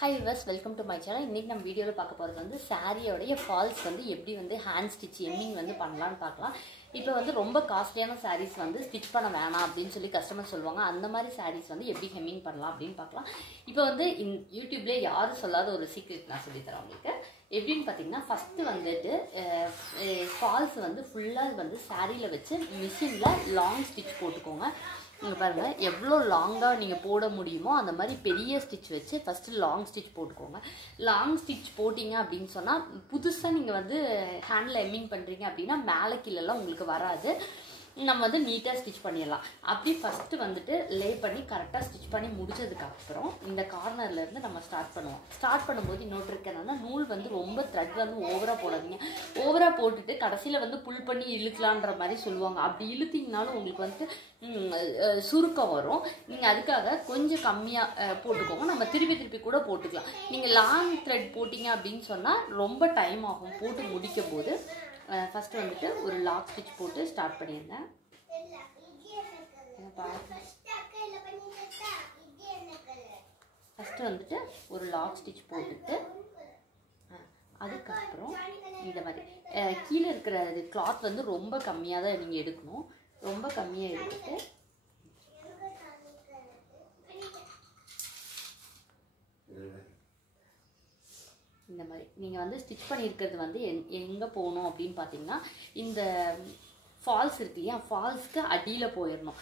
Hi viewers, welcome to my channel. இன்னைக்கு நம்ம வீடியோல பார்க்க போறது வந்து சாரியோட ஃபால்ஸ் வந்து எப்படி வந்து ஹேண்ட் ஸ்டிச் எம்மிங் வந்து பண்ணலாம்னு பார்க்கலாம். இப்போ வந்து ரொம்ப காஸ்ட்லியான sarees வந்து ஸ்டிச் பண்ண வேணாம் அப்படினு சொல்லி கஸ்டமர் சொல்வாங்க. அந்த மாதிரி sarees வந்து எப்படி ஹெம்மிங் பண்ணலாம் அப்படினு பார்க்கலாம். இப்போ வந்து YouTubeல யாரும் சொல்லாத ஒரு சீக்ரெட் நான் சொல்லி தரேன் உங்களுக்கு. எப்படின்னு பாத்தீங்கன்னா ஃபர்ஸ்ட் வந்துட்டு ஃபால்ஸ் வந்து ஃபுல்லா வந்து சாரியில வச்சு மிஷின்ல லாங் ஸ்டிச் போட்டுக்கோங்க. இங்க பாருங்க எவ்வளோ லாங்கா நீங்க போட முடியுமோ அந்த மாதிரி பெரிய ஸ்டிச் வச்சு ஃபர்ஸ்ட் லாங் ஸ்டிச் போட்டுக்கோங்க. லாங் ஸ்டிச் போட்டிங்க அப்படின்னு சொன்னா புதுசா நீங்க வந்து ஹேண்ட்ல எம்மிங் பண்றீங்க அப்படின்னா மேலே கீழே எல்லாம் உங்களுக்கு வராது. நம்ம வந்து நீட்டா ஸ்டிச் பண்ணிடலாம். அப்படி ஃபர்ஸ்ட் வந்துட்டு லே பண்ணி கரெக்டா ஸ்டிச் பண்ணி முடிச்சதுக்கு அப்புறம் இந்த கார்னர்ல இருந்து நம்ம ஸ்டார்ட் பண்ணுவோம். ஸ்டார்ட் பண்ணும்போது இன்னொரு என்னன்னா நூல் வந்து ரொம்ப த்ரெட் வந்து ஓவரா போடாதீங்க. ஓவரா போட்டுட்டு கடைசியில வந்து புல் பண்ணி இழுக்கலான்ற மாதிரி சொல்லுவாங்க. அப்படி இழுத்தீங்கனாலும் உங்களுக்கு வந்துட்டு சுருக்கம் வரும். நீங்க அதுக்காக கொஞ்சம் கம்மியா போட்டுக்கோங்க. நம்ம திருப்பி கூட போட்டுக்கலாம். நீங்க லாங் த்ரெட் போட்டீங்க அப்படின்னு சொன்னா ரொம்ப டைம் ஆகும் போட்டு முடிக்கும் போது. ஃபர்ஸ்ட் வந்துட்டு ஒரு லாக் ஸ்டிச் போட்டு ஸ்டார்ட் பண்ணிருங்க. ஃபர்ஸ்ட் வந்துட்டு ஒரு லாக் ஸ்டிச் போட்டுட்டு அதுக்கப்புறம் இந்த மாதிரி கீழே இருக்கிற கிளாத் வந்து ரொம்ப கம்மியாக தான் நீங்கள் எடுக்கணும். ரொம்ப கம்மியாக எடுத்துட்டு இந்த மாதிரி நீங்கள் வந்து ஸ்டிச் பண்ணியிருக்கிறது வந்து எங்கே போகணும் அப்படின்னு பார்த்தீங்கன்னா இந்த ஃபால்ஸ் இருக்கு இல்லையா, ஃபால்ஸ்க்கு அடியில் போயிடணும்.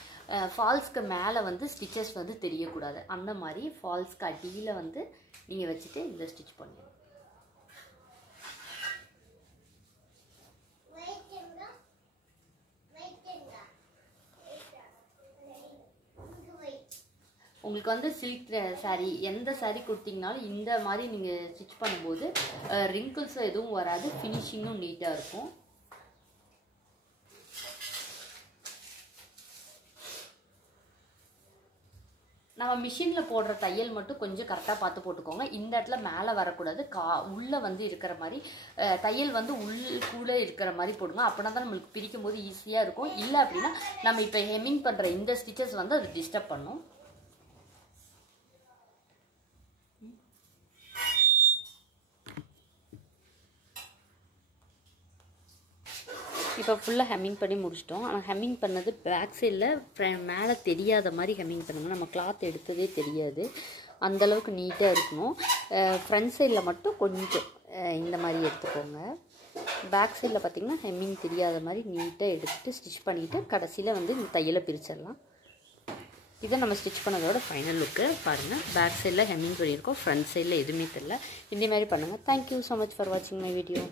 ஃபால்ஸ்க்கு மேலே வந்து ஸ்டிச்சஸ் வந்து தெரியக்கூடாது. அந்த மாதிரி ஃபால்ஸ்க்கு அடியில் வந்து நீங்கள் வச்சுட்டு இந்த ஸ்டிச் பண்ணிடணும். உங்களுக்கு வந்து சில்க் சாரீ எந்த சாரீ கொடுத்தீங்கனாலும் இந்த மாதிரி நீங்கள் ஸ்டிச் பண்ணும்போது ரிங்கிள்ஸும் எதுவும் வராது, ஃபினிஷிங்கும் நீட்டாக இருக்கும். நம்ம மிஷினில் போடுற தையல் மட்டும் கொஞ்சம் கரெக்டாக பார்த்து போட்டுக்கோங்க. இந்த இடத்துல மேலே வரக்கூடாது, உள்ளே வந்து இருக்கிற மாதிரி தையல் வந்து உள்ளே இருக்கிற மாதிரி போடுங்க. அப்படின்னா தான் நம்மளுக்கு பிரிக்கும் போது ஈஸியாக இருக்கும். இல்லை அப்படின்னா நம்ம இப்போ ஹெம்மிங் பண்ணுற இந்த ஸ்டிச்சஸ் வந்து அது டிஸ்டர்ப் பண்ணும். இப்போ ஃபுல்லாக ஹெம்மிங் பண்ணி முடிச்சிட்டோம். ஆனால் ஹெம்மிங் பண்ணது பேக் சைடில் மேலே தெரியாத மாதிரி ஹெம்மிங் பண்ணணும். நம்ம கிளாத் எடுத்ததே தெரியாது, அந்தளவுக்கு நீட்டாக இருக்கணும். ஃப்ரண்ட் சைடில் மட்டும் கொஞ்சம் இந்த மாதிரி எடுத்துக்கோங்க. பேக் சைடில் பார்த்திங்கன்னா ஹெம்மிங் தெரியாத மாதிரி நீட்டாக எடுத்துகிட்டு ஸ்டிச் பண்ணிவிட்டு கடைசியில் வந்து இந்த தையலை பிரிச்சிடலாம். இதை நம்ம ஸ்டிச் பண்ணதோட ஃபைனல் லுக்கு பாருங்கள். பேக் சைடில் ஹெம்மிங் பண்ணியிருக்கோம், ஃப்ரண்ட் சைடில் எதுவுமே தெரியல. இந்த மாதிரி பண்ணுங்கள். தேங்க்யூ ஸோ மச் ஃபார் வாட்சிங் மை வீடியோ.